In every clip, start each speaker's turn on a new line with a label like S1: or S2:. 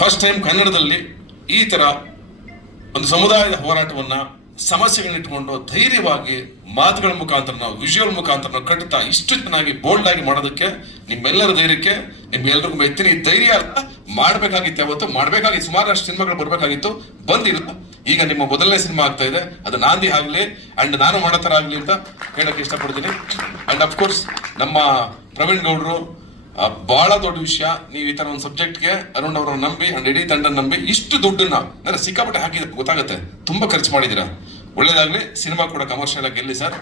S1: First time ಕನ್ನಡದಲ್ಲಿ ಈ ತರ ಒಂದು ಸಮುದಾಯದ ಹೋರಾಟವನ್ನ ಸಮಸ್ಯೆಗಳನ್ನಿಟ್ಟುಕೊಂಡು ಧೈರ್ಯವಾಗಿ ಮಾತುಗಳ ಮುಖಾಂತರ ನಾವು ವಿಜುವಲ್ ಮುಖಾಂತರ ನಾವು ಕಟ್ಟುತ್ತಾ ಇಷ್ಟು ಚೆನ್ನಾಗಿ ಬೋಲ್ಡ್ ಆಗಿ ಮಾಡೋದಕ್ಕೆ, ನಿಮ್ಮೆಲ್ಲರ ಧೈರ್ಯಕ್ಕೆ ನಿಮ್ಮೆಲ್ಲರಿಗೂ ಎತ್ತಿನ ಧೈರ್ಯ ಮಾಡಬೇಕಾಗಿತ್ತು ಮಾಡ್ಬೇಕಾಗಿತ್ತು ಯಾವತ್ತು, ಮಾಡ್ಬೇಕಾಗಿ ಸುಮಾರಷ್ಟು ಸಿನಿಮಾಗಳು ಬರಬೇಕಾಗಿತ್ತು, ಬಂದಿಲ್ಲ. ಈಗ ನಿಮ್ಮ ಮೊದಲನೇ ಸಿನಿಮಾ ಆಗ್ತಾ ಇದೆ, ಅದು ನಾಂದಿ ಆಗಲಿ ಅಂಡ್ ನಾನು ಮಾಡೋ ಥರ ಆಗಲಿ ಅಂತ ಹೇಳಕ್ ಇಷ್ಟಪಡ್ತೀನಿ. ಅಂಡ್ ಅಫ್ಕೋರ್ಸ್ ನಮ್ಮ ಪ್ರವೀಣ್ ಗೌಡ್ರು ಬಹಳ ದೊಡ್ಡ ವಿಷಯ, ನೀವು ಈ ತರ ಒಂದು ಸಬ್ಜೆಕ್ಟ್ಗೆ ಅರುಣ್ ಅವರನ್ನ ನಂಬಿ ಅಂಡ್ ಇಡೀ ತಂಡ ನಂಬಿ ಇಷ್ಟು ದುಡ್ಡನ್ನ, ಅಂದ್ರೆ ಸಿಕ್ಕಾಪಟ್ಟೆ ಹಾಕಿದ ಗೊತ್ತಾಗುತ್ತೆ. ತುಂಬಾ ಖರ್ಚು ಮಾಡಿದ್ದೀರಾ. ಒಳ್ಳೇದಾಗ್ಲಿ, ಸಿನಿಮಾ ಕೂಡ ಕಮರ್ಷಿಯಲ್ ಆಗಿ ಗೆಲ್ಲಿ sir.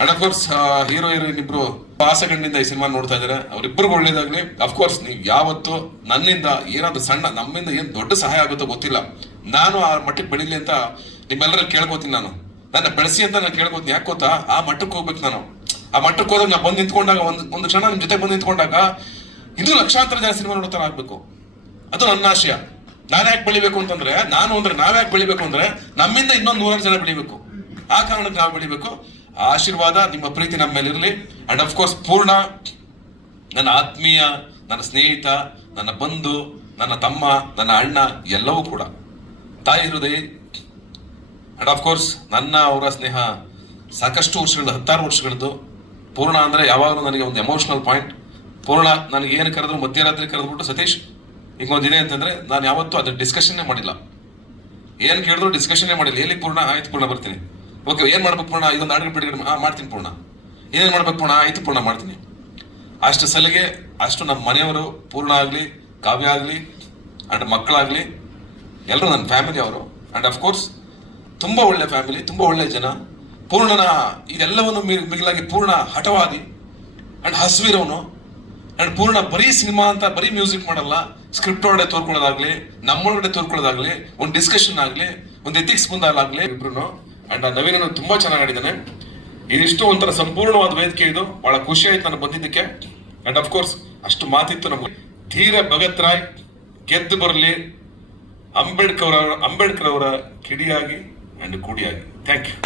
S1: And of course hero heroine ಇಬ್ರು ಪಾಸಗಂಡಿಂದ ಈ ಸಿನಿಮಾ ನೋಡ್ತಾ ಇದಾರೆ ಅವ್ರಿಬ್ರಿಗೂ ಒಳ್ಳೇದಾಗ್ಲಿ. ಅಫ್ಕೋರ್ಸ್ ನೀವು ಯಾವತ್ತು ನನ್ನಿಂದ ಏನಾದ್ರು ಸಣ್ಣ, ನಮ್ಮಿಂದ ಏನು ದೊಡ್ಡ ಸಹಾಯ ಆಗುತ್ತೋ ಗೊತ್ತಿಲ್ಲ. ನಾನು ಆ ಮಟ್ಟಕ್ಕೆ ಬೆಳಿಲಿ ಅಂತ ನಿಮ್ಮೆಲ್ಲರೂ ಕೇಳ್ಕೊತೀನಿ ನಾನು. ನನ್ನ ಬೆಳೆಸಿ ಅಂತ ನಾನು ಕೇಳ್ಕೊತೀನಿ. ಯಾಕೆ ಗೊತ್ತಾ? ಆ ಮಟ್ಟಕ್ಕೆ ಹೋಗ್ಬೇಕು ನಾನು. ಆ ಮಟ್ಟಕ್ಕೆ ಹೋದಾಗ ನಾ ಬಂದು ನಿಂತ್ಕೊಂಡಾಗ ಒಂದು ಒಂದು ಕ್ಷಣ ನಿಮ್ಮ ಜೊತೆ ಬಂದು ನಿಂತ್ಕೊಂಡಾಗ ಇನ್ನೂ ಲಕ್ಷಾಂತರ ಜನ ಸಿನಿಮಾ ನೋಡೋ ಥರ ಆಗಬೇಕು. ಅದು ನನ್ನ ಆಶಯ. ನಾನು ಯಾಕೆ ಬೆಳಿಬೇಕು ಅಂತಂದ್ರೆ, ನಾನು ಅಂದ್ರೆ ನಾವ್ಯಾಕೆ ಬೆಳಿಬೇಕು ಅಂದ್ರೆ ನಮ್ಮಿಂದ ಇನ್ನೊಂದು ನೂರಾರು ಜನ ಬೆಳಿಬೇಕು. ಆ ಕಾರಣಕ್ಕೆ ನಾವು ಬೆಳಿಬೇಕು. ಆಶೀರ್ವಾದ, ನಿಮ್ಮ ಪ್ರೀತಿ ನಮ್ಮ ಮೇಲೆ ಇರಲಿ. ಅಂಡ್ ಅಫ್ಕೋರ್ಸ್ ಪೂರ್ಣ ನನ್ನ ಆತ್ಮೀಯ, ನನ್ನ ಸ್ನೇಹಿತ, ನನ್ನ ಬಂಧು, ನನ್ನ ತಮ್ಮ, ನನ್ನ ಅಣ್ಣ ಎಲ್ಲವೂ ಕೂಡ. ತಾಯಿ ಹೃದಯ. ಅಂಡ್ ಆಫ್ ಕೋರ್ಸ್ ನನ್ನ ಅವರ ಸ್ನೇಹ ಸಾಕಷ್ಟು ವರ್ಷಗಳದ್ದು, ಹತ್ತಾರು ವರ್ಷಗಳದ್ದು. ಪೂರ್ಣ ಅಂದ್ರೆ ಯಾವಾಗಲೂ ನನಗೆ ಒಂದು ಎಮೋಷನಲ್ ಪಾಯಿಂಟ್ ಪೂರ್ಣ ನನಗೆ ಏನು ಕರೆದ್ರು ಮಧ್ಯರಾತ್ರಿ ಕರೆದ್ಬಿಟ್ಟು ಸತೀಶ್ ಈಗ ದಿನ ಅಂತಂದ್ರೆ ನಾನು ಯಾವತ್ತೂ ಅದ್ರ ಡಿಸ್ಕಷನ್ನೇ ಮಾಡಿಲ್ಲ. ಏನು ಕೇಳಿದ್ರು ಡಿಸ್ಕಷನ್ನೇ ಮಾಡಿಲ್ಲ. ಎಲ್ಲಿ ಪೂರ್ಣ? ಆಯ್ತು ಪೂರ್ಣ, ಬರ್ತೀನಿ. ಓಕೆ ಏನು ಮಾಡ್ಬೇಕು ಪೂರ್ಣ? ಇದೊಂದು ಅಡುಗೆ ಬಿಡುಗಡೆ ಹಾಂ, ಮಾಡ್ತೀನಿ ಪೂರ್ಣ. ಏನೇನು ಮಾಡ್ಬೇಕು ಪೂರ್ಣ? ಆಯ್ತು ಪೂರ್ಣ, ಮಾಡ್ತೀನಿ. ಅಷ್ಟು ಸಲಿಗೆ ಅಷ್ಟು ನಮ್ಮ ಮನೆಯವರು ಪೂರ್ಣ ಆಗಲಿ, ಕಾವ್ಯ ಆಗಲಿ ಅಂಡ್ ಮಕ್ಕಳಾಗಲಿ, ಎಲ್ಲರೂ ನನ್ನ ಫ್ಯಾಮಿಲಿ ಅವರು. ಅಂಡ್ ಅಫ್ಕೋರ್ಸ್ ತುಂಬ ಒಳ್ಳೆ ಫ್ಯಾಮಿಲಿ ತುಂಬ ಒಳ್ಳೆ ಜನ. ಪೂರ್ಣನ, ಇದೆಲ್ಲವನ್ನು ಮಿಗಿಲಾಗಿ ಪೂರ್ಣ ಹಠವಾದಿ ಅಂಡ್ ಹಸ್ವಿರವನು ಅಂಡ್ ಪೂರ್ಣ ಬರೀ ಸಿನಿಮಾ ಅಂತ ಬರೀ ಮ್ಯೂಸಿಕ್ ಮಾಡಲ್ಲ, ಸ್ಕ್ರಿಪ್ಟ್ ಒಳಗಡೆ ತೋರ್ಕೊಳ್ಳೋದಾಗ್ಲಿ, ನಮ್ಮೊಳಗಡೆ ತೋರ್ಕೊಳ್ಳೋದಾಗ್ಲಿ, ಒಂದು ಡಿಸ್ಕಷನ್ ಆಗಲಿ, ಒಂದು ಎಥಿಕ್ಸ್ ಮುಂದಾಗಲಿ ಇಬ್ರು ಅಂಡ್ ಆ ನವೀನನು ತುಂಬಾ ಚೆನ್ನಾಗಿ ಆಡಿದ್ದಾನೆ. ಇದಿಷ್ಟು ಒಂಥರ ಸಂಪೂರ್ಣವಾದ ವೇದಿಕೆ ಇದು, ಬಹಳ ಖುಷಿ ಆಯ್ತು ನಾನು ಬಂದಿದ್ದಕ್ಕೆ. ಅಂಡ್ ಅಫ್ಕೋರ್ಸ್ ಅಷ್ಟು ಮಾತಿತ್ತು ನಮಗೆ. ಧೀರ ಭಗತ್ ರಾಯ್ ಗೆದ್ದು ಬರಲಿ, ಅಂಬೇಡ್ಕರ್ ಅವರ ಅಂಬೇಡ್ಕರ್ ಅವರ ಕಿಡಿಯಾಗಿ ಅಂಡ್ ಕುಡಿಯಾಗಿ. ಥ್ಯಾಂಕ್ ಯು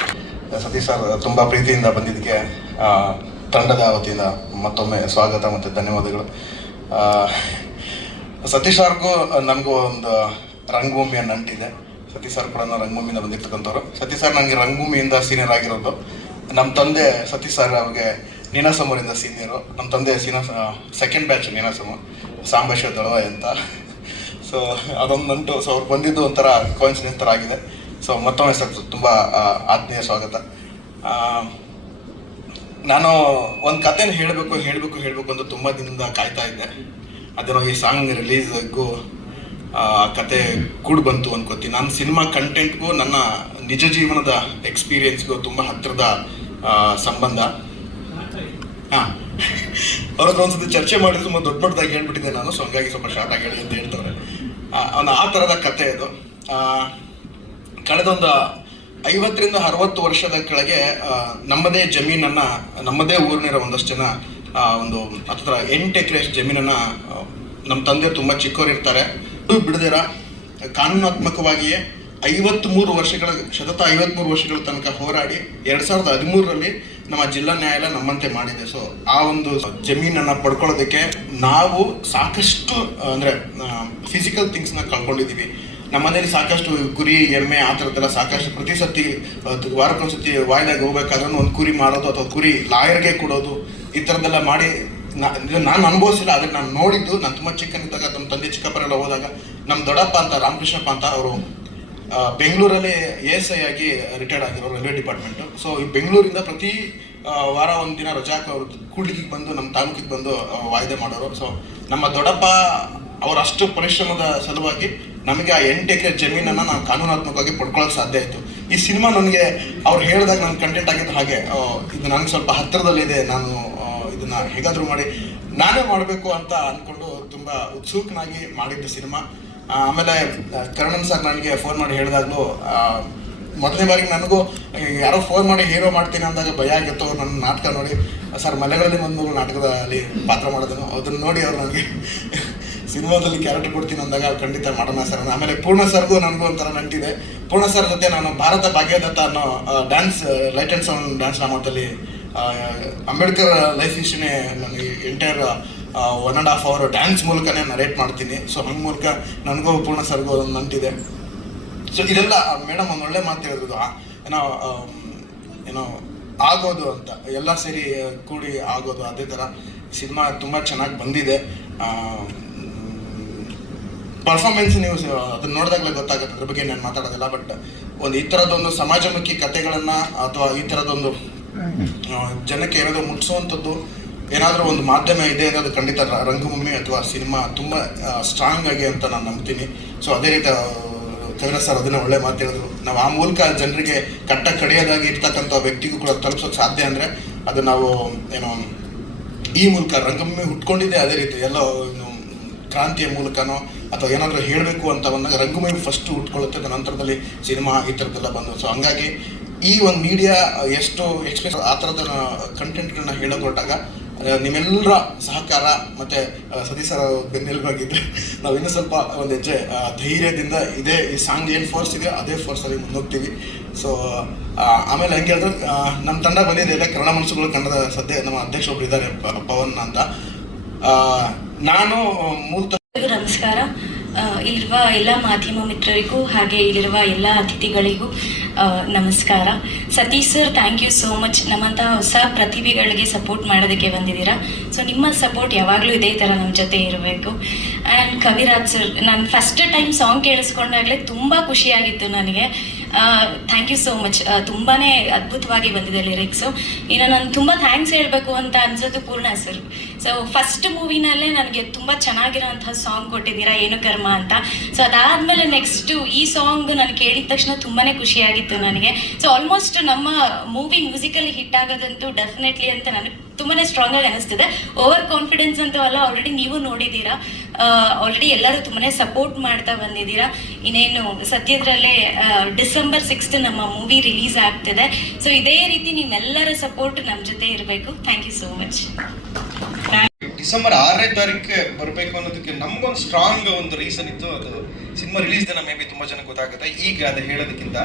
S2: ಸತೀಶ್ ಸರ್, ತುಂಬ ಪ್ರೀತಿಯಿಂದ ಬಂದಿದ್ದಕ್ಕೆ ತಂಡದ ವತಿಯಿಂದ ಮತ್ತೊಮ್ಮೆ ಸ್ವಾಗತ ಮತ್ತು ಧನ್ಯವಾದಗಳು. ಸತೀಶ್ ಸರ್ಗೂ ನನಗೂ ಒಂದು ರಂಗಭೂಮಿಯ ನಂಟಿದೆ. ಸತೀಶ್ ಸರ್ ಕೂಡ ರಂಗಭೂಮಿಯಿಂದ ಬಂದಿರ್ತಕ್ಕಂಥವ್ರು. ಸತೀಶ್ ಸರ್ ನನಗೆ ರಂಗಭೂಮಿಯಿಂದ ಸೀನಿಯರ್ ಆಗಿರೋದು. ನಮ್ಮ ತಂದೆ ಸತೀಶ್ ಸರ್ ಅವ್ರಿಗೆ ನೀನಾಸಮರಿಂದ ಸೀನಿಯರು ನಮ್ಮ ತಂದೆ ಸೀನಾ ಸೆಕೆಂಡ್ ಬ್ಯಾಚ್ ನೀನಾಸಮ ಸಾಂಬೇಶ್ವರ ದಳವಾಯ್ ಅಂತ. ಸೊ ಅದೊಂದು ನಂಟು. ಸೊ ಅವ್ರು ಬಂದಿದ್ದು ಒಂಥರ ಕೋಯಿನ್ಸಿಡೆನ್ಸ್ ಥರ ಆಗಿದೆ. ಸೊ ಮತ್ತೊಮ್ಮೆ ಸರ್ ತುಂಬ ಆತ್ಮೀಯ ಸ್ವಾಗತ. ನಾನು ಒಂದು ಕಥೆನ ಹೇಳಬೇಕು ಹೇಳಬೇಕು ಹೇಳಬೇಕು ಅಂತ ತುಂಬ ದಿನದಿಂದ ಕಾಯ್ತಾ ಇದ್ದೆ. ಅದೇನೋ ಈ ಸಾಂಗ್ ರಿಲೀಸ್ ಆಗೂ ಕತೆ ಕೂಡ ಬಂತು ಅನ್ಕೋತೀನಿ. ನನ್ನ ಸಿನಿಮಾ ಕಂಟೆಂಟ್ಗೂ ನನ್ನ ನಿಜ ಜೀವನದ ಎಕ್ಸ್ಪೀರಿಯನ್ಸ್ಗೂ ತುಂಬ ಹತ್ತಿರದ ಸಂಬಂಧ. ಹಾಂ. ಅವ್ರದ್ದು ಒಂದ್ಸತಿ ಚರ್ಚೆ ಮಾಡಿದ್ರೆ, ತುಂಬ ದೊಡ್ಡ ದೊಡ್ಡದಾಗಿ ಹೇಳ್ಬಿಟ್ಟಿದ್ದೆ ನಾನು. ಸೊ ಹಂಗಾಗಿ ಸ್ವಲ್ಪ ಶಾರ್ಟ್ ಆಗಿ ಹೇಳಿ ಅಂತ ಹೇಳ್ತಾರೆ ಆ ಥರದ ಕತೆ ಇದು ಕಳೆದೊಂದು ಐವತ್ತರಿಂದ ಅರವತ್ತು ವರ್ಷದ ಕೆಳಗೆ ನಮ್ಮದೇ ಜಮೀನನ್ನ, ನಮ್ಮದೇ ಊರಿನಿರೋ ಒಂದಷ್ಟು ಜನ ಒಂದು ಹತ್ರ ಎಂಟು ಎಕರೆ ಜಮೀನನ್ನ ನಮ್ಮ ತಂದೆ ತುಂಬ ಚಿಕ್ಕವರು ಇರ್ತಾರೆ ಬಿಡದಿರ? ಕಾನೂನಾತ್ಮಕವಾಗಿಯೇ ಐವತ್ಮೂರು ವರ್ಷಗಳ, ಸತತ ಐವತ್ಮೂರು ವರ್ಷಗಳ ತನಕ ಹೋರಾಡಿ ಎರಡು ಸಾವಿರದ ಹದಿಮೂರರಲ್ಲಿ ನಮ್ಮ ಜಿಲ್ಲಾ ನ್ಯಾಯಾಲಯ ನಮ್ಮಂತೆ ಮಾಡಿದೆ. ಸೊ ಆ ಒಂದು ಜಮೀನನ್ನ ಪಡ್ಕೊಳ್ಳೋದಕ್ಕೆ ನಾವು ಸಾಕಷ್ಟು, ಅಂದರೆ ಅಂದ್ರೆ ಫಿಸಿಕಲ್ ಥಿಂಗ್ಸ್ನ ಕಳ್ಕೊಂಡಿದ್ದೀವಿ ನಮ್ಮ ಮನೇಲಿ ಸಾಕಷ್ಟು ಕುರಿ, ಎಮ್ಮೆ ಆ ಥರದ್ದೆಲ್ಲ ಸಾಕಷ್ಟು ಪ್ರತಿ ಸತಿ ವಾರಕ್ಕೊಂದ್ಸತಿ ವಾಯ್ದಾಗ ಹೋಗ್ಬೇಕಾದ್ರೂ ಒಂದು ಕುರಿ ಮಾಡೋದು ಅಥವಾ ಕುರಿ ಲಾಯರ್ಗೆ ಕೊಡೋದು ಈ ಥರದ್ದೆಲ್ಲ ಮಾಡಿ ನಾನು ಅನುಭವಿಸಿಲ್ಲ, ಆದರೆ ನಾನು ನೋಡಿದ್ದು, ನಾನು ತುಂಬ ಚಿಕ್ಕನಿದ್ದಾಗ ನಮ್ಮ ತಂದೆ ಚಿಕ್ಕಪ್ಪರೆಲ್ಲ ಹೋದಾಗ ನಮ್ಮ ದೊಡ್ಡಪ್ಪ ಅಂತ, ರಾಮಕೃಷ್ಣಪ್ಪ ಅಂತ ಅವರು ಬೆಂಗಳೂರಲ್ಲಿ ಎ ಎಸ್ ಐ ಆಗಿ ರಿಟೈರ್ಡ್ ಆಗಿರೋ ರೈಲ್ವೆ ಡಿಪಾರ್ಟ್ಮೆಂಟು. ಸೊ ಈ ಬೆಂಗಳೂರಿಂದ ಪ್ರತಿ ವಾರ ಒಂದು ದಿನ ರಜಾ ಅವರು ಕೂಡ್ಲಿಕ್ಕೆ ಬಂದು ನಮ್ಮ ತಾಲೂಕಿಗೆ ಬಂದು ವಾಯ್ದೆ ಮಾಡೋರು. ಸೊ ನಮ್ಮ ದೊಡ್ಡಪ್ಪ ಅವರ ಅಷ್ಟು ಪರಿಶ್ರಮದ ಸಲುವಾಗಿ ನಮಗೆ ಆ ಎಂಟು ಎಕರೆ ಜಮೀನನ್ನು ನಾವು ಕಾನೂನಾತ್ಮಕವಾಗಿ ಪಡ್ಕೊಳ್ಳೋಕೆ ಸಾಧ್ಯ ಆಯಿತು. ಈ ಸಿನಿಮಾ ನನಗೆ ಅವ್ರು ಹೇಳಿದಾಗ ನನ್ನ ಕಂಟೆಂಟ್ ಆಗಿದ್ದು ಹಾಗೆ ಇದು ನನಗೆ ಸ್ವಲ್ಪ ಹತ್ತಿರದಲ್ಲಿದೆ ನಾನು ಇದನ್ನು ಹೇಗಾದರೂ ಮಾಡಿ, ನಾನೇ ಮಾಡಬೇಕು ಅಂತ ಅಂದ್ಕೊಂಡು ತುಂಬ ಉತ್ಸುಕನಾಗಿ ಮಾಡಿದ್ದು ಸಿನಿಮಾ. ಆಮೇಲೆ ಕರ್ಣನ್ ಸರ್ ನನಗೆ ಫೋನ್ ಮಾಡಿ ಹೇಳಿದಾಗಲೂ ಮೊದಲನೇ ಬಾರಿಗೆ ನನಗೂ ಯಾರೋ ಫೋನ್ ಮಾಡಿ ಹೀರೋ ಮಾಡ್ತೀನಿ ಅಂದಾಗ ಭಯ ಆಗಿತ್ತು ನನ್ನ ನಾಟಕ ನೋಡಿ. ಸರ್ ಮಲೆಗಳಲ್ಲಿ ಒಂದು ನಾಟಕದಲ್ಲಿ ಪಾತ್ರ ಮಾಡೋದನ್ನು ಅದನ್ನು ನೋಡಿ ಅವ್ರು ನನಗೆ ಸಿನಿಮಾದಲ್ಲಿ ಕ್ಯಾರೆಕ್ಟರ್ ಕೊಡ್ತೀನಿ ಅಂದಾಗ ಖಂಡಿತ ಮಾಡೋಣ ಸರ್. ಆಮೇಲೆ ಪೂರ್ಣ ಸರ್ಗೂ ನನಗೂ ಒಂಥರ ನಂಟಿದೆ. ಪೂರ್ಣ ಸರ್ ಜೊತೆ ನಾನು ಭಾರತ ಭಾಗ್ಯದತ್ತ ಅನ್ನೋ dance light and sound dance ನಾಮದಲ್ಲಿ ಅಂಬೇಡ್ಕರ್ ಲೈಫ್ ಹಿಸ್ಟ್ರಿನೇ ನನಗೆ entire one and half hour dance ಮೂಲಕನೇ ನರೇಟ್ ಮಾಡ್ತೀನಿ. ಸೊ ಹಂಗೆ ಮೂಲಕ ನನಗೂ ಪೂರ್ಣ ಸರ್ಗೂ ಅದೊಂದು ನಂಟಿದೆ. ಸೊ ಇದೆಲ್ಲ ಮೇಡಮ್ ಒಂದು ಒಳ್ಳೆ ಮಾತು ಹೇಳಿದ್ರು. ಏನೋ ಏನೋ, ಆಗೋದು ಅಂತ. ಎಲ್ಲ ಸೇರಿ ಕೂಡಿ ಆಗೋದು, ಅದೇ ಥರ ಸಿನಿಮಾ ತುಂಬ ಚೆನ್ನಾಗಿ ಬಂದಿದೆ. ಪರ್ಫಾರ್ಮೆನ್ಸ್ ನೀವು ಅದನ್ನ ನೋಡಿದಾಗಲೇ ಗೊತ್ತಾಗುತ್ತೆ ಅದ್ರ ಬಗ್ಗೆ ನಾನು ಮಾತಾಡೋದಿಲ್ಲ ಬಟ್ ಒಂದು ಈ ಥರದೊಂದು ಸಮಾಜಮುಖಿ ಕಥೆಗಳನ್ನು ಅಥವಾ ಈ ಥರದೊಂದು ಜನಕ್ಕೆ ಏನಾದರೂ ಮುಟ್ಟಿಸುವಂಥದ್ದು ಏನಾದರೂ ಒಂದು ಮಾಧ್ಯಮ ಇದೆ ಅನ್ನೋದು ಖಂಡಿತ ರಂಗಭೂಮಿ ಅಥವಾ ಸಿನಿಮಾ ತುಂಬ ಸ್ಟ್ರಾಂಗ್ ಆಗಿ ಅಂತ ನಾನು ನಂಬ್ತೀನಿ. ಸೊ ಅದೇ ರೀತಿ ಕವಿರಾಜ್ ಸರ್ ಅದನ್ನ ಒಳ್ಳೆ ಮಾತು ಹೇಳಿದ್ರು. ನಾವು ಆ ಮೂಲಕ ಜನರಿಗೆ ಕಟ್ಟ ಕಡೆಯದಾಗಿ ಇರ್ತಕ್ಕಂಥ ವ್ಯಕ್ತಿಗೂ ಕೂಡ ತಲುಪಿಸೋಕೆ ಸಾಧ್ಯ ಅಂದರೆ ಅದು ನಾವು ಏನೋ ಈ ಮೂಲಕ ರಂಗಭೂಮಿ ಹುಟ್ಕೊಂಡಿದ್ದೆ ಅದೇ ರೀತಿ. ಎಲ್ಲೋ ಕ್ರಾಂತಿಯ ಮೂಲಕನೋ ಅಥವಾ ಏನಾದರೂ ಹೇಳಬೇಕು ಅಂತ ಬಂದಾಗ ರಂಗಮಯ ಫಸ್ಟ್ ಉಟ್ಕೊಳ್ಳುತ್ತೆ. ನಂತರದಲ್ಲಿ ಸಿನಿಮಾ ಈ ಥರದ್ದೆಲ್ಲ ಬಂದು. ಸೊ ಹಂಗಾಗಿ ಈ ಒಂದು ಮೀಡಿಯಾ ಎಷ್ಟು ಎಕ್ಸ್ಪ್ರೆಸ್ ಆ ಥರದ ಕಂಟೆಂಟ್ಗಳನ್ನ ಹೇಳೋಕೆ ಹೊರಟಾಗ ನಿಮ್ಮೆಲ್ಲರ ಸಹಕಾರ ಮತ್ತು ಸತೀಶ್ ಬೆನ್ನೆಲುಬಾಗಿದ್ದರೆ ಬೆನ್ನೆಲುಬಾಗಿದ್ದು ನಾವು ಇನ್ನೂ ಸ್ವಲ್ಪ ಒಂದು ಹೆಜ್ಜೆ ಧೈರ್ಯದಿಂದ ಇದೇ ಈ ಸಾಂಗ್ ಏನು ಫೋರ್ಸ್ ಇದೆ ಅದೇ ಫೋರ್ಸಲ್ಲಿ ಮುಂದೋಗ್ತೀವಿ. ಸೊ ಆಮೇಲೆ ಹೆಂಗೆ ಅಂದರೆ ನಮ್ಮ ತಂಡ ಬಂದಿದೆ. ಕನ್ನಡ ಮನಸ್ಸುಗಳು ಕನ್ನಡದ ಸದ್ಯ ನಮ್ಮ ಅಧ್ಯಕ್ಷ ಒಬ್ರು ಇದ್ದಾರೆ ಪವನ್ ಅಂತ. ನಾನು ಮೂಲತಃ
S3: ನಮಸ್ಕಾರ. ಇಲ್ಲಿರುವ ಎಲ್ಲ ಮಾಧ್ಯಮ ಮಿತ್ರರಿಗೂ ಹಾಗೆ ಇಲ್ಲಿರುವ ಎಲ್ಲ ಅತಿಥಿಗಳಿಗೂ ನಮಸ್ಕಾರ. Satish sir thank you so much ನಮ್ಮಂತಹ ಹೊಸ ಪ್ರತಿಭೆಗಳಿಗೆ ಸಪೋರ್ಟ್ ಮಾಡೋದಕ್ಕೆ ಬಂದಿದ್ದೀರಾ? ಸೊ ನಿಮ್ಮ ಸಪೋರ್ಟ್ ಯಾವಾಗಲೂ ಇದೇ ಥರ ನಮ್ಮ ಜೊತೆ ಇರಬೇಕು. ಆ್ಯಂಡ್ ಕವಿರಾಜ್ ಸರ್, ನಾನು ಫಸ್ಟ್ ಟೈಮ್ ಸಾಂಗ್ ಕೇಳಿಸ್ಕೊಂಡಾಗಲೇ ತುಂಬ ಖುಷಿಯಾಗಿತ್ತು ನನಗೆ. ಥ್ಯಾಂಕ್ ಯು ಸೋ ಮಚ್ ತುಂಬಾ ಅದ್ಭುತವಾಗಿ ಬಂದಿದೆ ಲಿರಿಕ್ಸು ಇನ್ನು ನಾನು ತುಂಬ ಥ್ಯಾಂಕ್ಸ್ ಹೇಳಬೇಕು ಅಂತ ಅನ್ಸೋದು ಪೂರ್ಣ ಸರ್. ಸೊ ಫಸ್ಟ್ ಮೂವಿನಲ್ಲೇ ನನಗೆ ತುಂಬ ಚೆನ್ನಾಗಿರೋಂಥ ಸಾಂಗ್ ಕೊಟ್ಟಿದ್ದೀರಾ, ಏನು ಕರ್ಮ ಅಂತ. ಸೊ ಅದಾದಮೇಲೆ ನೆಕ್ಸ್ಟು ಈ ಸಾಂಗ್ ನಾನು ಕೇಳಿದ ತಕ್ಷಣ ತುಂಬಾ ಖುಷಿಯಾಗಿತ್ತು ನನಗೆ. ಸೊ ಆಲ್ಮೋಸ್ಟ್ ನಮ್ಮ ಮೂವಿ ಮ್ಯೂಸಿಕಲ್ಲಿ ಹಿಟ್ ಆಗೋದಂತೂ ಡೆಫಿನೆಟ್ಲಿ ಅಂತ ನನಗೆ ತುಂಬಾ ಸ್ಟ್ರಾಂಗ್ ಆಗಿ ಅನಿಸ್ತಿದೆ. ಓವರ್ ಕಾನ್ಫಿಡೆನ್ಸ್ ಅಂತ ಅಲ್ಲ ಆಲ್ರೆಡಿ ನೀವು ನೋಡಿದ್ದೀರಾ. ಆಲ್ರೆಡಿ ಎಲ್ಲರೂ ತುಂಬಾನೇ ಸಪೋರ್ಟ್ ಮಾಡ್ತಾ ಬಂದಿದ್ದೀರಾ. ಇನ್ನೇನು, ಸದ್ಯದ್ರಲ್ಲೇ ಡಿಸೆಂಬರ್ ಸಿಕ್ಸ್ತ್ ನಮ್ಮ ಮೂವಿ ರಿಲೀಸ್ ಆಗ್ತಿದೆ. ಸೊ ಇದೇ ರೀತಿ ನಿಮ್ಮೆಲ್ಲರ ಸಪೋರ್ಟ್ ನಮ್ಮ ಜೊತೆ ಇರಬೇಕು. Thank you so much
S4: December ಆರನೇ ತಾರೀಕು ಬರಬೇಕು ಅನ್ನೋದಕ್ಕೆ ನಮಗೊಂದು ಸ್ಟ್ರಾಂಗ್ ಒಂದು ರೀಸನ್ ಇತ್ತು. ಅದು ಸಿನಿಮಾ ರಿಲೀಸ್ ದಿನ ಮೇ ಬಿ ತುಂಬ ಜನಕ್ಕೆ ಗೊತ್ತಾಗುತ್ತೆ. ಈಗ ಅದು ಹೇಳೋದಕ್ಕಿಂತ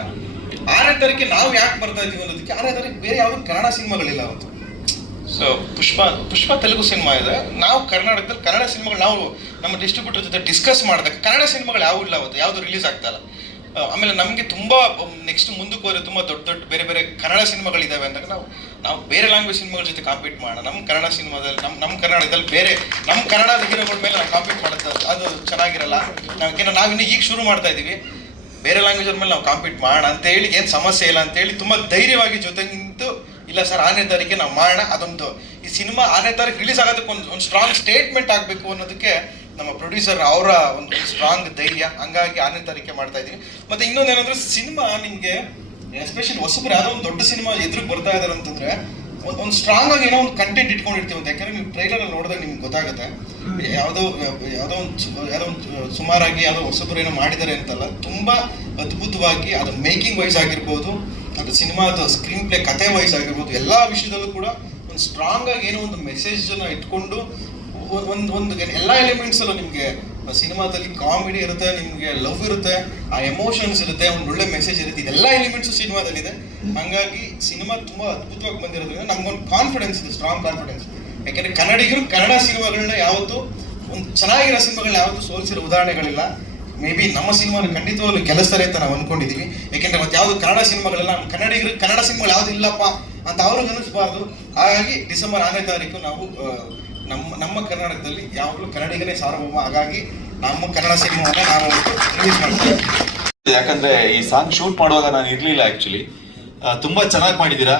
S4: ಆರನೇ ತಾರೀಕಿಗೆ ನಾವು ಯಾಕೆ ಬರ್ತಾ ಇದೀವಿ ಅನ್ನೋದಕ್ಕೆ ಆರನೇ ತಾರೀಕು ಬೇರೆ ಯಾವುದೂ ಕನ್ನಡ ಸಿನಿಮಾಗಳಿಲ್ಲ ಅವತ್ತು. ಸೊ ಪುಷ್ಪ ಪುಷ್ಪ ತೆಲುಗು ಸಿನಿಮಾ ಇದೆ. ನಾವು ಕರ್ನಾಟಕದಲ್ಲಿ ಕನ್ನಡ ಸಿನಿಮಾಗಳು ನಾವು ನಮ್ಮ ಡಿಸ್ಟ್ರಿಬ್ಯೂಟರ್ ಜೊತೆ ಡಿಸ್ಕಸ್ ಮಾಡಿದಾಗ ಕನ್ನಡ ಸಿನಿಮಾಗಳು ಯಾವೂ ಇಲ್ಲ ಅವತ್ತು, ಯಾವುದು ರಿಲೀಸ್ ಆಗ್ತಾ ಇಲ್ಲ. ಆಮೇಲೆ ನಮಗೆ ತುಂಬ ನೆಕ್ಸ್ಟ್ ಮುಂದಕ್ಕೆ ಹೋದ್ರೆ ತುಂಬ ದೊಡ್ಡ ದೊಡ್ಡ ಬೇರೆ ಬೇರೆ ಕನ್ನಡ ಸಿನಿಮಾಗಳಿದ್ದಾವೆ ಅಂದಾಗ ನಾವು ನಾವು ಬೇರೆ ಲ್ಯಾಂಗ್ವೇಜ್ ಸಿನಿಮಾಗಳ ಜೊತೆ ಕಾಂಪೀಟ್ ಮಾಡೋಣ. ನಮ್ಮ ಕನ್ನಡ ಸಿನಿಮಾದಲ್ಲಿ ನಮ್ಮ ನಮ್ಮ ಕರ್ನಾಟಕದಲ್ಲಿ ಬೇರೆ ನಮ್ಮ ಕನ್ನಡ ಹೀರೋಗಳ ಮೇಲೆ ನಾವು ಕಾಂಪೀಟ್ ಮಾಡುತ್ತೆ ಅದು ಚೆನ್ನಾಗಿರಲ್ಲ. ನಾವು ಇನ್ನೂ ಈಗ ಶುರು ಮಾಡ್ತಾ ಇದ್ದೀವಿ. ಬೇರೆ ಲ್ಯಾಂಗ್ವೇಜ್ ಮೇಲೆ ನಾವು ಕಾಂಪೀಟ್ ಮಾಡೋಣ ಅಂತೇಳಿ ಏನು ಸಮಸ್ಯೆ ಇಲ್ಲ ಅಂತೇಳಿ ತುಂಬ ಧೈರ್ಯವಾಗಿ ಜೊತೆ ನಿಂತು ಇಲ್ಲ ಸರ್ ಆರನೇ ತಾರೀಕಿಗೆ ನಾವು ಮಾಡೋಣ, ಅದೊಂದು ಈ ಸಿನಿಮಾ ಆನೆ ತಾರೀಕು ರಿಲೀಸ್ ಆಗೋದಕ್ಕೆ ಒಂದು ಒಂದು ಸ್ಟ್ರಾಂಗ್ ಸ್ಟೇಟ್ಮೆಂಟ್ ಆಗಬೇಕು ಅನ್ನೋದಕ್ಕೆ ನಮ್ಮ ಪ್ರೊಡ್ಯೂಸರ್ ಅವರ ಒಂದು ಸ್ಟ್ರಾಂಗ್ ಧೈರ್ಯ. ಹಂಗಾಗಿ ಆನೆ ತಾರೀಕೆ ಮಾಡ್ತಾ ಇದ್ದೀನಿ. ಮತ್ತೆ ಇನ್ನೊಂದು ಏನಂದ್ರೆ, ಸಿನಿಮಾ ನಿಮಗೆ ಎಸ್ಪೆಷಲಿ ಹೊಸಬ್ರು ಯಾವುದೋ ಒಂದು ದೊಡ್ಡ ಸಿನಿಮಾ ಎದುರು ಬರ್ತಾ ಇದಾರೆ ಅಂತಂದ್ರೆ, ಒಂದು ಸ್ಟ್ರಾಂಗ್ ಆಗಿ ಏನೋ ಒಂದು ಕಂಟೆಂಟ್ ಇಟ್ಕೊಂಡಿರ್ತೀವಿ ಅಂತ. ಯಾಕಂದ್ರೆ ನೀವು ಟ್ರೈಲರ್ ಅಲ್ಲಿ ನೋಡಿದಾಗ ನಿಮ್ಗೆ ಗೊತ್ತಾಗುತ್ತೆ. ಯಾವುದೋ ಯಾವುದೋ ಒಂದು ಯಾವುದೋ ಒಂದು ಸುಮಾರಾಗಿ ಯಾವುದೋ ಹೊಸಬ್ರು ಏನೋ ಮಾಡಿದ್ದಾರೆ ಅಂತಲ್ಲ, ತುಂಬಾ ಅದ್ಭುತವಾಗಿ ಅದು ಮೇಕಿಂಗ್ ವೈಸ್ ಆಗಿರ್ಬೋದು. ಅದು ಸಿನಿಮಾದ ಸ್ಕ್ರೀನ್ ಪ್ಲೇ ಕತೆ ವೈಸ್ ಆಗಿರ್ಬೋದು, ಎಲ್ಲ ವಿಷಯದಲ್ಲೂ ಕೂಡ ಒಂದು ಸ್ಟ್ರಾಂಗ್ ಆಗಿ ಏನೋ ಒಂದು ಮೆಸೇಜ್ ಅನ್ನ ಇಟ್ಕೊಂಡು ಒಂದು ಒಂದು ಎಲ್ಲ ಎಲಿಮೆಂಟ್ಸ್ ಅಲ್ಲೂ ನಿಮಗೆ ಸಿನಿಮಾದಲ್ಲಿ ಕಾಮಿಡಿ ಇರುತ್ತೆ, ನಿಮಗೆ ಲವ್ ಇರುತ್ತೆ, ಆ ಎಮೋಷನ್ಸ್ ಇರುತ್ತೆ, ಒಂದು ಒಳ್ಳೆ ಮೆಸೇಜ್ ಇರುತ್ತೆ. ಇದೆಲ್ಲ ಎಲಿಮೆಂಟ್ಸ್ ಸಿನಿಮಾದಲ್ಲಿದೆ ಹಂಗಾಗಿ ಸಿನಿಮಾ ತುಂಬಾ ಅದ್ಭುತವಾಗಿ ಬಂದಿರೋದ್ರಿಂದ ನಮ್ಗೊಂದು ಕಾನ್ಫಿಡೆನ್ಸ್ ಇದೆ ಸ್ಟ್ರಾಂಗ್ ಕಾನ್ಫಿಡೆನ್ಸ್ ಯಾಕಂದ್ರೆ ಕನ್ನಡಿಗರು ಕನ್ನಡ ಸಿನಿಮಾಗಳನ್ನ ಯಾವತ್ತು, ಒಂದು ಚೆನ್ನಾಗಿರೋ ಸಿನಿಮಾಗಳನ್ನ ಯಾವತ್ತೂ ಸೋಲಿಸಿರೋ ಉದಾಹರಣೆಗಳಿಲ್ಲ. ಮೇ ಬಿ ನಮ್ಮ ಸಿನಿಮಾ ಖಂಡಿತವಾಗ್ಲೂ ಗೆಲ್ಲಿಸ್ತಾರೆ ಅಂತ ನಾವು ಯಾಕೆಂದ್ರೆ ಮತ್ತೆ ಯಾವ್ದು ಕನ್ನಡ ಸಿನಿಮಾಗಳೆಲ್ಲ ಕನ್ನಡಿಗರು, ಕನ್ನಡ ಸಿನಿಮಾಗಳು ಯಾವ್ದು ಇಲ್ಲಪ್ಪ ಅಂತ ಅವ್ರಿಗೆ ಅನಿಸ್ಬಾರ್ದು ಹಾಗಾಗಿ ಡಿಸೆಂಬರ್ ಆರನೇ ತಾರೀಕು ನಾವು ನಮ್ಮ ನಮ್ಮ ಕರ್ನಾಟಕದಲ್ಲಿ ಯಾವಾಗಲೂ ಕನ್ನಡಿಗರೇ ಸಾರ್ವಭೌಮ. ಹಾಗಾಗಿ ನಮ್ಮ ಕನ್ನಡ ಸಿನಿಮಾವನ್ನ ನಾವು ರಿಲೀಸ್ ಮಾಡ್ತೀವಿ.
S5: ಯಾಕಂದ್ರೆ ಈ ಸಾಂಗ್ ಶೂಟ್ ಮಾಡುವಾಗ ನಾನು ಇರ್ಲಿಲ್ಲ ಆ್ಯಕ್ಚುಲಿ ತುಂಬಾ ಚೆನ್ನಾಗಿ ಮಾಡಿದ್ದೀರಾ.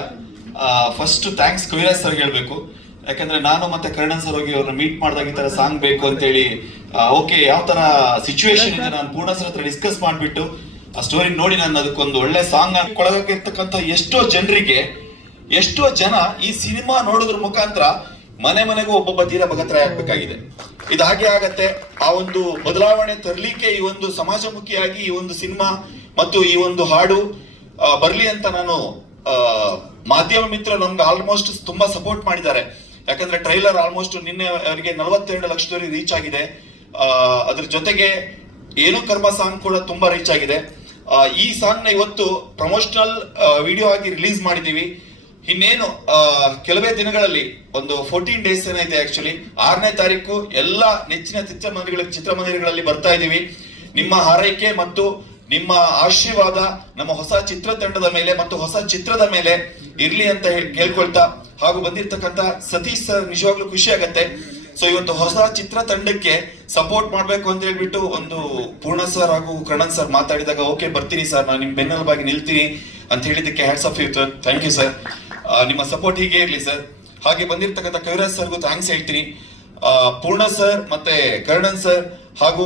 S5: ಫಸ್ಟ್ ಥ್ಯಾಂಕ್ಸ್ ಕವಿರಾಜ್ ಸರ್ ಹೇಳ್ಬೇಕು. ಯಾಕಂದ್ರೆ ನಾನು ಮತ್ತೆ ಕರ್ಣನ್ ಸರ್ ಹೋಗಿ ಅವ್ರನ್ನ ಮೀಟ್ ಮಾಡಿದಾಗ ಈ ತರ ಸಾಂಗ್ ಬೇಕು ಅಂತ ಹೇಳಿ ಓಕೆ ಯಾವ ತರ ಸಿಚುವೇಶನ್ ಇದೆ ನಾನು ಪೂರ್ಣ ಸರ್ ಹತ್ರ ಡಿಸ್ಕಸ್ ಮಾಡ್ಬಿಟ್ಟು ಆ ಸ್ಟೋರಿ ನೋಡಿ ನಾನು ಅದಕ್ಕೊಂದು ಒಳ್ಳೆ ಸಾಂಗ್ ಕೊಳಗಿರ್ತಕ್ಕಂಥ ಎಷ್ಟೋ ಜನರಿಗೆ ಎಷ್ಟೋ ಜನ ಈ ಸಿನಿಮಾ ನೋಡೋದ್ರ ಮುಖಾಂತರ ಮನೆ ಮನೆಗೂ ಒಬ್ಬೊಬ್ಬ ತೀರ ಭಗತ್ರಾಯ ಆಗ್ಬೇಕಾಗಿದೆ. ಇದು ಹಾಗೆ ಆಗತ್ತೆ ಆ ಒಂದು ಬದಲಾವಣೆ ತರಲಿಕ್ಕೆ ಈ ಒಂದು ಸಮಾಜಮುಖಿಯಾಗಿ ಈ ಒಂದು ಸಿನಿಮಾ ಮತ್ತು ಈ ಒಂದು ಹಾಡು ಬರ್ಲಿ ಅಂತ ನಾನು ಮಾಧ್ಯಮ ಮಿತ್ರರು ನಮ್ಗೆ ಆಲ್ಮೋಸ್ಟ್ ತುಂಬಾ ಸಪೋರ್ಟ್ ಮಾಡಿದ್ದಾರೆ. ಯಾಕಂದ್ರೆ ಟ್ರೈಲರ್ ಆಲ್ಮೋಸ್ಟ್ ನಿನ್ನೆ ಅವರಿಗೆ ನಲವತ್ತೆರಡು ಲಕ್ಷದವರೆಗೆ ರೀಚ್ ಆಗಿದೆ. ಅದ್ರ ಜೊತೆಗೆ ಏನು ಕರ್ಮ ಸಾಂಗ್ ಕೂಡ ತುಂಬಾ ರೀಚ್ ಆಗಿದೆ. ಈ ಸಾಂಗ್ನ ಇವತ್ತು ಪ್ರಮೋಷನಲ್ ವಿಡಿಯೋ ಆಗಿ ರಿಲೀಸ್ ಮಾಡಿದೀವಿ ಇನ್ನೇನು ಕೆಲವೇ ದಿನಗಳಲ್ಲಿ ಒಂದು ಫೋರ್ಟೀನ್ ಡೇಸ್ ಏನೈತೆ ಆಕ್ಚುಲಿ ಆರನೇ ತಾರೀಕು ಎಲ್ಲ ನೆಚ್ಚಿನ ಚಿತ್ರಮಂದಿರಗಳ, ಚಿತ್ರಮಂದಿರಗಳಲ್ಲಿ ಬರ್ತಾ ಇದೀವಿ ನಿಮ್ಮ ಹಾರೈಕೆ ಮತ್ತು ನಿಮ್ಮ ಆಶೀರ್ವಾದ ನಮ್ಮ ಹೊಸ ಚಿತ್ರತಂಡದ ಮೇಲೆ ಮತ್ತು ಹೊಸ ಚಿತ್ರದ ಮೇಲೆ ಇರ್ಲಿ ಅಂತ ಹೇಳಿ, ಕೇಳ್ಕೊಳ್ತಾ ಹಾಗೂ ಬಂದಿರತಕ್ಕಂತ ಸತೀಶ್ ಸರ್ ನಿಜವಾಗ್ಲೂ ಖುಷಿ ಆಗತ್ತೆ. ಸೊ ಇವತ್ತು ಹೊಸ ಚಿತ್ರ ತಂಡಕ್ಕೆ ಸಪೋರ್ಟ್ ಮಾಡ್ಬೇಕು ಅಂತ ಹೇಳ್ಬಿಟ್ಟು ಒಂದು ಪೂರ್ಣ ಸರ್ ಹಾಗೂ ಕರ್ಣನ್ ಸರ್ ಮಾತಾಡಿದಾಗ ಓಕೆ ಬರ್ತೀನಿ ಸರ್ ನಾನು ನಿಮ್ ಬೆನ್ನೆಲುಬಾಗಿ ನಿಲ್ತೀನಿ ಅಂತ ಹೇಳಿದಕ್ಕೆ hats off you sir thank you sir ನಿಮ್ಮ ಸಪೋರ್ಟ್ ಹೀಗೆ ಇರ್ಲಿ ಸರ್ ಹಾಗೆ ಬಂದಿರ್ತಕ್ಕಂಥ ಕವಿರಾಜ್ ಸರ್ಗೂ ಥ್ಯಾಂಕ್ಸ್ ಹೇಳ್ತೀನಿ. ಪೂರ್ಣ ಸರ್ ಮತ್ತೆ ಕರ್ಣನ್ ಸರ್ ಹಾಗೂ